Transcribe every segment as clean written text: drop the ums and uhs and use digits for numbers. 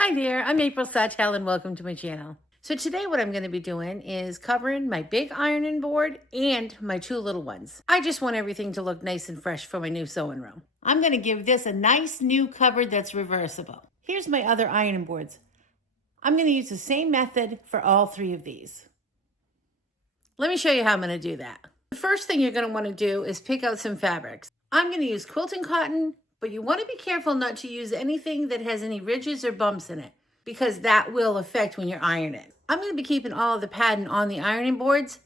Hi there, I'm April Sawtelle and welcome to my channel. So today what I'm going to be doing is covering my big ironing board and my two little ones. I just want everything to look nice and fresh for my new sewing room. I'm going to give this a nice new cover that's reversible. Here's my other ironing boards. I'm going to use the same method for all three of these. Let me show you how I'm going to do that. The first thing you're going to want to do is pick out some fabrics. I'm going to use quilting cotton, but you want to be careful not to use anything that has any ridges or bumps in it, because that will affect when you're ironing. I'm going to be keeping all of the padding on the ironing boards.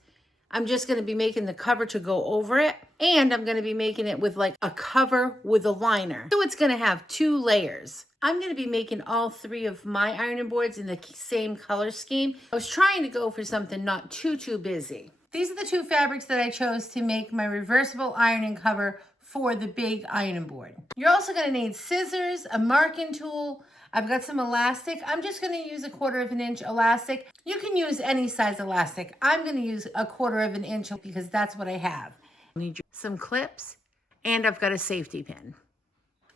I'm just going to be making the cover to go over it, and I'm going to be making it with like a cover with a liner. So it's going to have two layers. I'm going to be making all three of my ironing boards in the same color scheme. I was trying to go for something not too busy. These are the two fabrics that I chose to make my reversible ironing cover for the big ironing board. You're also going to need scissors, a marking tool. I've got some elastic. I'm just going to use 1/4 inch elastic. You can use any size elastic. I'm going to use 1/4 inch because that's what I have. I need some clips, and I've got a safety pin.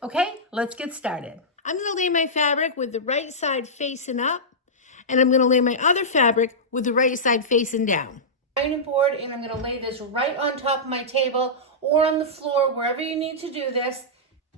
Okay, let's get started. I'm going to lay my fabric with the right side facing up, and I'm going to lay my other fabric with the right side facing down. Ironing board, and I'm going to lay this right on top of my table or on the floor, wherever you need to do this,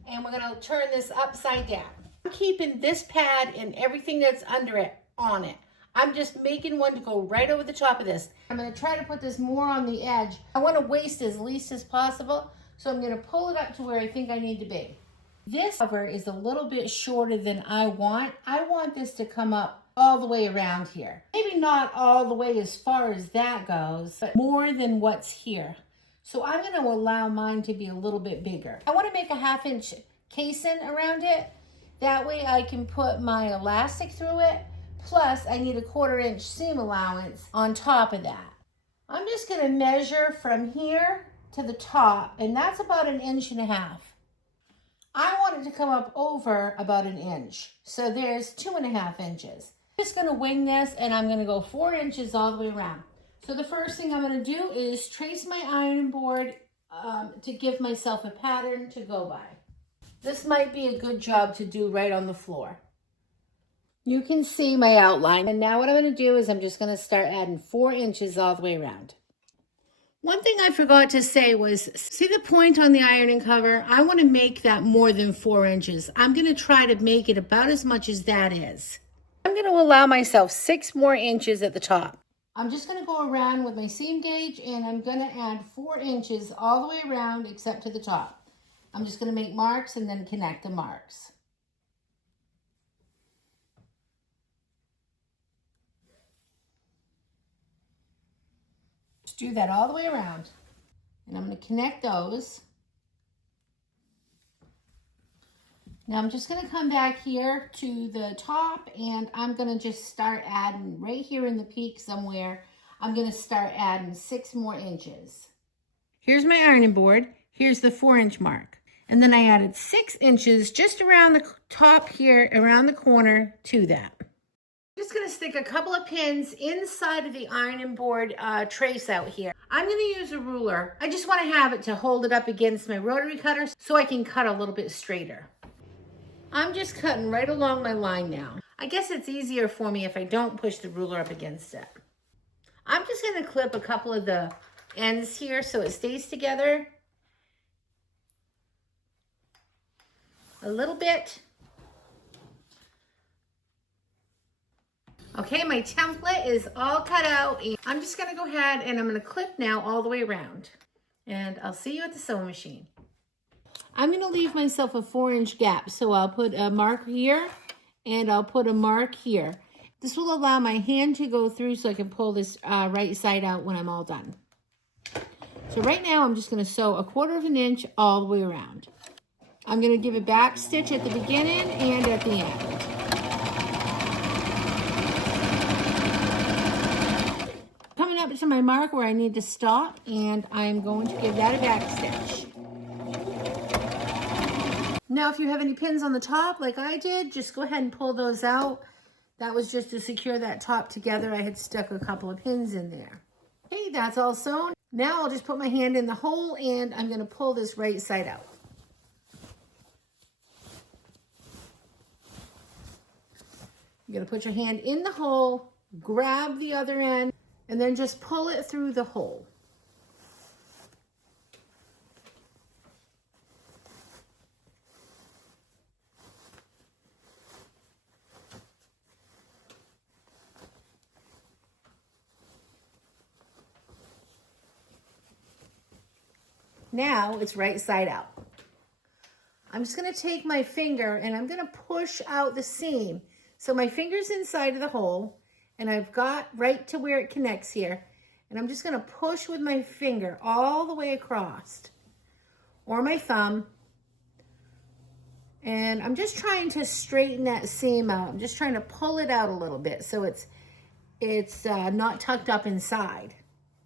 and we're going to turn this upside down. I'm keeping this pad and everything that's under it on it. I'm just making one to go right over the top of this. I'm going to try to put this more on the edge. I want to waste as least as possible, so I'm going to pull it up to where I think I need to be. This cover is a little bit shorter than I want. I want this to come up all the way around here. Maybe not all the way as far as that goes, but more than what's here. So I'm going to allow mine to be a little bit bigger. I want to make a 1/2 inch casing around it. That way I can put my elastic through it. Plus I need 1/4 inch seam allowance on top of that. I'm just going to measure from here to the top, and that's about 1.5 inches. I want it to come up over about 1 inch. So there's 2.5 inches. I'm just going to wing this, and I'm going to go 4 inches all the way around. So the first thing I'm going to do is trace my ironing board to give myself a pattern to go by. This might be a good job to do right on the floor. You can see my outline. And now what I'm going to do is I'm just going to start adding 4 inches all the way around. One thing I forgot to say was, see the point on the ironing cover? I want to make that more than 4 inches. I'm going to try to make it about as much as that is. I'm going to allow myself 6 more inches at the top. I'm just going to go around with my seam gauge, and I'm going to add 4 inches all the way around except to the top. I'm just going to make marks and then connect the marks. Just do that all the way around. And I'm going to connect those. Now I'm just going to come back here to the top, and I'm going to just start adding right here in the peak somewhere. I'm going to start adding 6 more inches. Here's my ironing board. Here's the 4 inch mark. And then I added 6 inches just around the top here, around the corner to that. I'm just going to stick a couple of pins inside of the ironing board trace out here. I'm going to use a ruler. I just want to have it to hold it up against my rotary cutter so I can cut a little bit straighter. I'm just cutting right along my line now. I guess it's easier for me if I don't push the ruler up against it. I'm just going to clip a couple of the ends here so it stays together a little bit. Okay, my template is all cut out. I'm just going to go ahead and I'm going to clip now all the way around. And I'll see you at the sewing machine. I'm going to leave myself a 4 inch gap. So I'll put a mark here and I'll put a mark here. This will allow my hand to go through so I can pull this right side out when I'm all done. So right now I'm just going to sew 1/4 inch all the way around. I'm going to give a back stitch at the beginning and at the end. Coming up to my mark where I need to stop, and I'm going to give that a back stitch. Now, if you have any pins on the top like I did, just go ahead and pull those out. That was just to secure that top together. I had stuck a couple of pins in there. Okay, that's all sewn. Now I'll just put my hand in the hole, and I'm going to pull this right side out. You're gonna put your hand in the hole, grab the other end, and then just pull it through the hole. Now it's right side out. I'm just gonna take my finger and I'm gonna push out the seam. So my finger's inside of the hole and I've got right to where it connects here. And I'm just gonna push with my finger all the way across, or my thumb. And I'm just trying to straighten that seam out. I'm just trying to pull it out a little bit so it's not tucked up inside.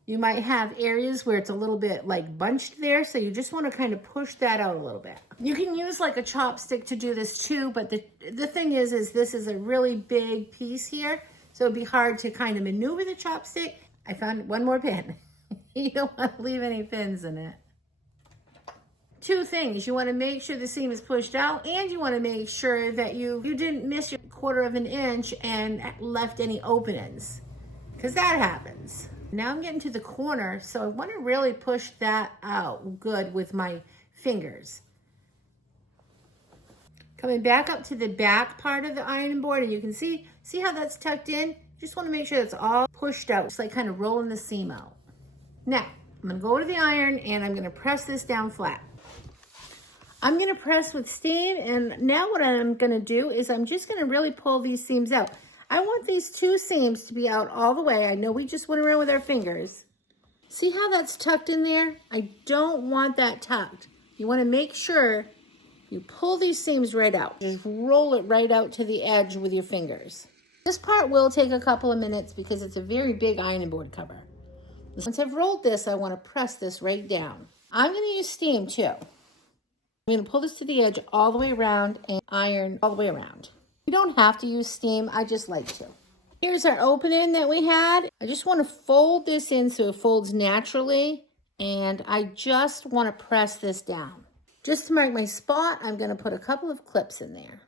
You might have areas where it's a little bit like bunched there, so you just want to kind of push that out a little bit. You can use like a chopstick to do this too, but the thing is this is a really big piece here, so it'd be hard to kind of maneuver the chopstick. I found one more pin. You don't want to leave any pins in it. Two things: you want to make sure the seam is pushed out, and you want to make sure that you didn't miss your 1/4 of an inch and left any openings, because that happens. Now I'm getting to the corner, so I want to really push that out good with my fingers. Coming back up to the back part of the ironing board, and you can see how that's tucked in. Just want to make sure that's all pushed out, just like kind of rolling the seam out. Now, I'm going to go to the iron and I'm going to press this down flat. I'm going to press with steam, and now what I'm going to do is I'm just going to really pull these seams out. I want these two seams to be out all the way. I know we just went around with our fingers. See how that's tucked in there? I don't want that tucked. You want to make sure you pull these seams right out. Just roll it right out to the edge with your fingers. This part will take a couple of minutes because it's a very big ironing board cover. Once I've rolled this, I want to press this right down. I'm going to use steam too. I'm going to pull this to the edge all the way around and iron all the way around. You don't have to use steam, I just like to. Here's our opening that we had. I just want to fold this in so it folds naturally, and I just want to press this down. Just to mark my spot, I'm going to put a couple of clips in there.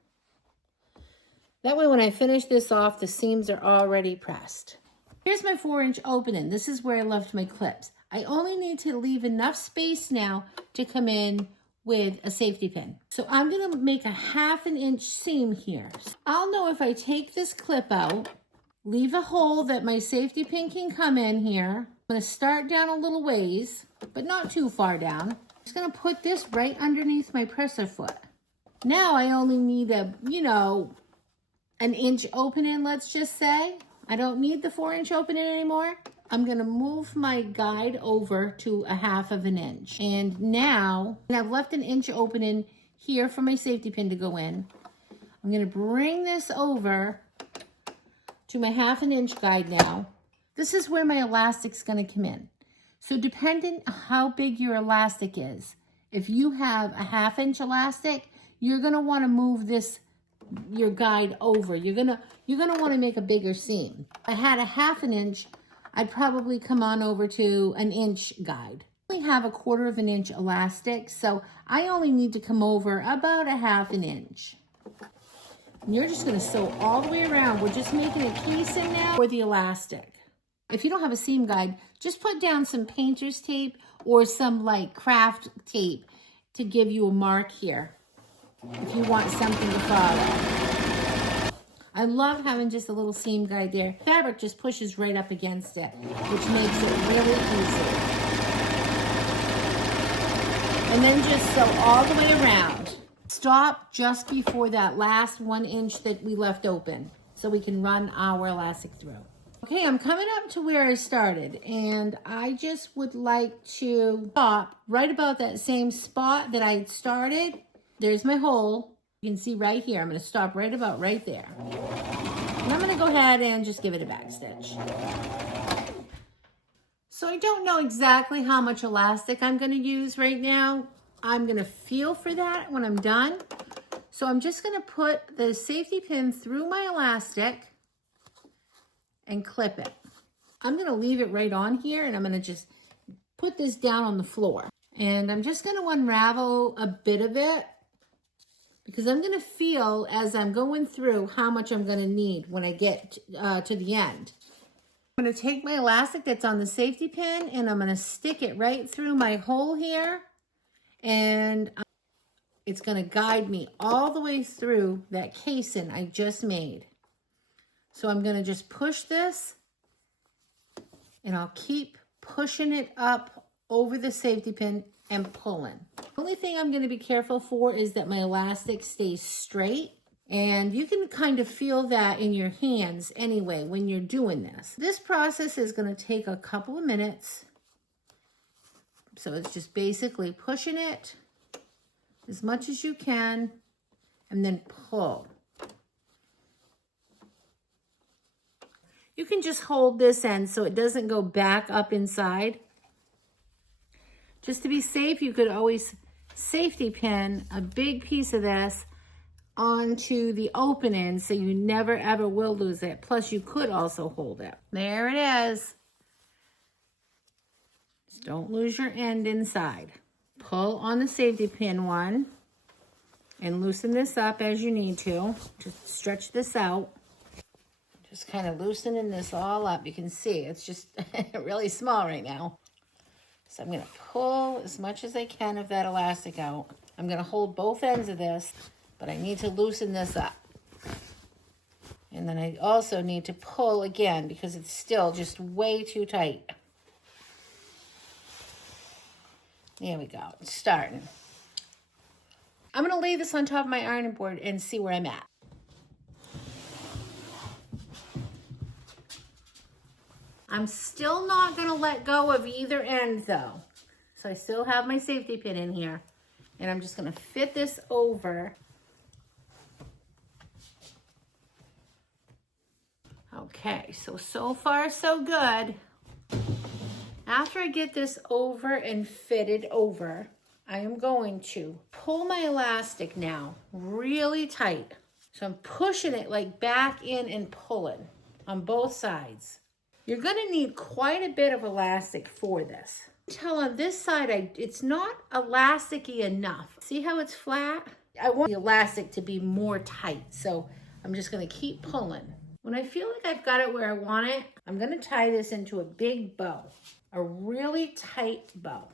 That way when I finish this off, the seams are already pressed. Here's my 4-inch opening. This is where I left my clips. I only need to leave enough space now to come in with a safety pin. So I'm gonna make a 1/2 inch seam here. I'll know if I take this clip out, leave a hole that my safety pin can come in here. I'm gonna start down a little ways, but not too far down. I'm just gonna put this right underneath my presser foot. Now I only need a, an inch opening, let's just say. I don't need the 4-inch opening anymore. I'm gonna move my guide over to a 1/2 inch. And now I've left an inch opening here for my safety pin to go in. I'm gonna bring this over to my 1/2 inch guide now. This is where my elastic's gonna come in. So depending on how big your elastic is, if you have a 1/2 inch elastic, you're gonna wanna move your guide over. You're gonna wanna make a bigger seam. If I had a 1/2 inch, I'd probably come on over to an inch guide. I only have a 1/4 inch elastic, so I only need to come over about a 1/2 inch. And you're just gonna sew all the way around. We're just making a casing now for the elastic. If you don't have a seam guide, just put down some painter's tape or some like craft tape to give you a mark here if you want something to follow. I love having just a little seam guide there. Fabric just pushes right up against it, which makes it really easy. And then just sew all the way around. Stop just before that last 1 inch that we left open so we can run our elastic through. Okay, I'm coming up to where I started, and I just would like to stop right about that same spot that I had started. There's my hole. You can see right here. I'm going to stop right about right there. And I'm going to go ahead and just give it a back stitch. So I don't know exactly how much elastic I'm going to use right now. I'm going to feel for that when I'm done. So I'm just going to put the safety pin through my elastic and clip it. I'm going to leave it right on here, and I'm going to just put this down on the floor. And I'm just going to unravel a bit of it because I'm going to feel as I'm going through how much I'm going to need when I get to the end. I'm going to take my elastic that's on the safety pin and I'm going to stick it right through my hole here, and it's going to guide me all the way through that casing I just made. So I'm going to just push this, and I'll keep pushing it up over the safety pin and pulling. The only thing I'm going to be careful for is that my elastic stays straight, and you can kind of feel that in your hands anyway when you're doing this. This process is going to take a couple of minutes. So it's just basically pushing it as much as you can and then pull. You can just hold this end so it doesn't go back up inside. Just to be safe, you could always safety pin a big piece of this onto the opening so you never ever will lose it. Plus you could also hold it. There it is. Just don't lose your end inside. Pull on the safety pin one and loosen this up as you need to. Just stretch this out. Just kind of loosening this all up. You can see it's just really small right now. So I'm going to pull as much as I can of that elastic out. I'm going to hold both ends of this, but I need to loosen this up. And then I also need to pull again because it's still just way too tight. There we go. It's starting. I'm going to lay this on top of my ironing board and see where I'm at. I'm still not going to let go of either end though. So I still have my safety pin in here. And I'm just going to fit this over. Okay, so far so good. After I get this over and fitted over, I am going to pull my elastic now really tight. So I'm pushing it like back in and pulling on both sides. You're going to need quite a bit of elastic for this. Tell on this side, it's not elasticy enough. See how it's flat? I want the elastic to be more tight, so I'm just going to keep pulling. When I feel like I've got it where I want it, I'm going to tie this into a big bow, a really tight bow,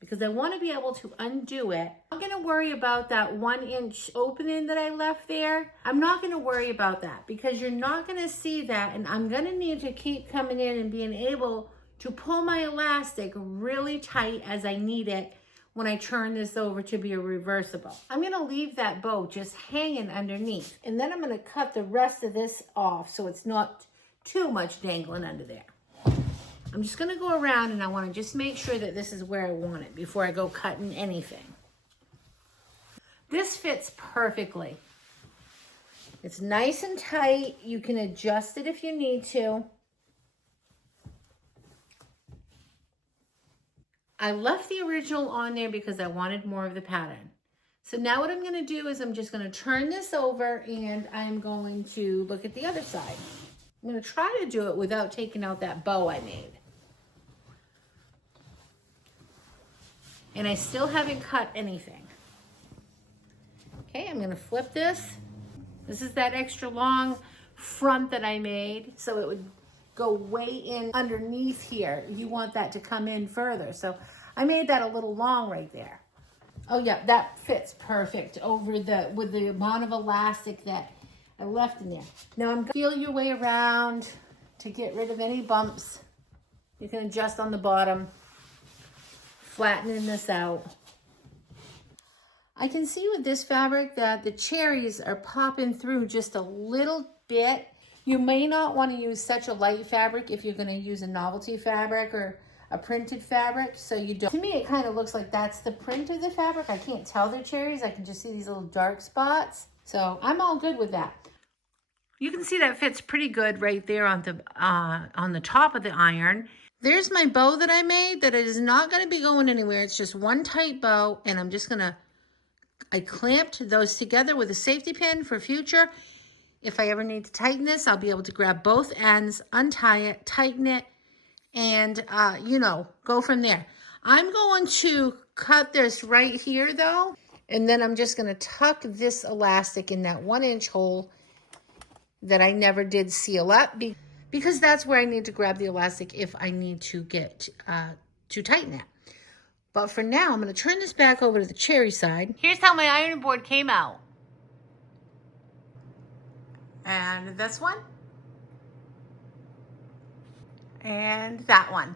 because I want to be able to undo it. I'm going to worry about that 1-inch opening that I left there. I'm not going to worry about that because you're not going to see that, and I'm going to need to keep coming in and being able to pull my elastic really tight as I need it when I turn this over to be a reversible. I'm going to leave that bow just hanging underneath, and then I'm going to cut the rest of this off so it's not too much dangling under there. I'm just going to go around and I want to just make sure that this is where I want it before I go cutting anything. This fits perfectly. It's nice and tight. You can adjust it if you need to. I left the original on there because I wanted more of the pattern. So now what I'm going to do is I'm just going to turn this over and I'm going to look at the other side. I'm going to try to do it without taking out that bow I made. And I still haven't cut anything. Okay, I'm going to flip this. This is that extra long front that I made, so it would go way in underneath here. You want that to come in further. So I made that a little long right there. Oh yeah, that fits perfect over with the amount of elastic that I left in there. Now I'm going to feel your way around to get rid of any bumps. You can adjust on the bottom, flattening this out. I can see with this fabric that the cherries are popping through just a little bit. You may not want to use such a light fabric if you're going to use a novelty fabric or a printed fabric, so you don't. To me, it kind of looks like that's the print of the fabric. I can't tell they're cherries. I can just see these little dark spots. So I'm all good with that. You can see that fits pretty good right there on the top of the iron. There's my bow that I made that is not going to be going anywhere. It's just one tight bow, and I'm just going to, I clamped those together with a safety pin for future. If I ever need to tighten this, I'll be able to grab both ends, untie it, tighten it, and, you know, go from there. I'm going to cut this right here, though, And then I'm just going to tuck this elastic in that 1-inch hole that I never did seal up because that's where I need to grab the elastic if I need to get to tighten it. But for now, I'm going to turn this back over to the cherry side. Here's how my ironing board came out. And this one. And that one.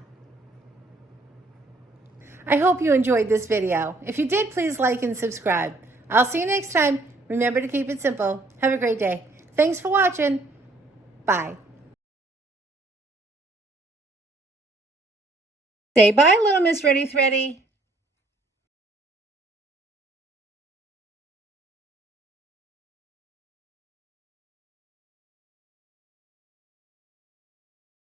I hope you enjoyed this video. If you did, please like and subscribe. I'll see you next time. Remember to keep it simple. Have a great day. Thanks for watching. Bye. Say bye, little Miss Reddy Thready.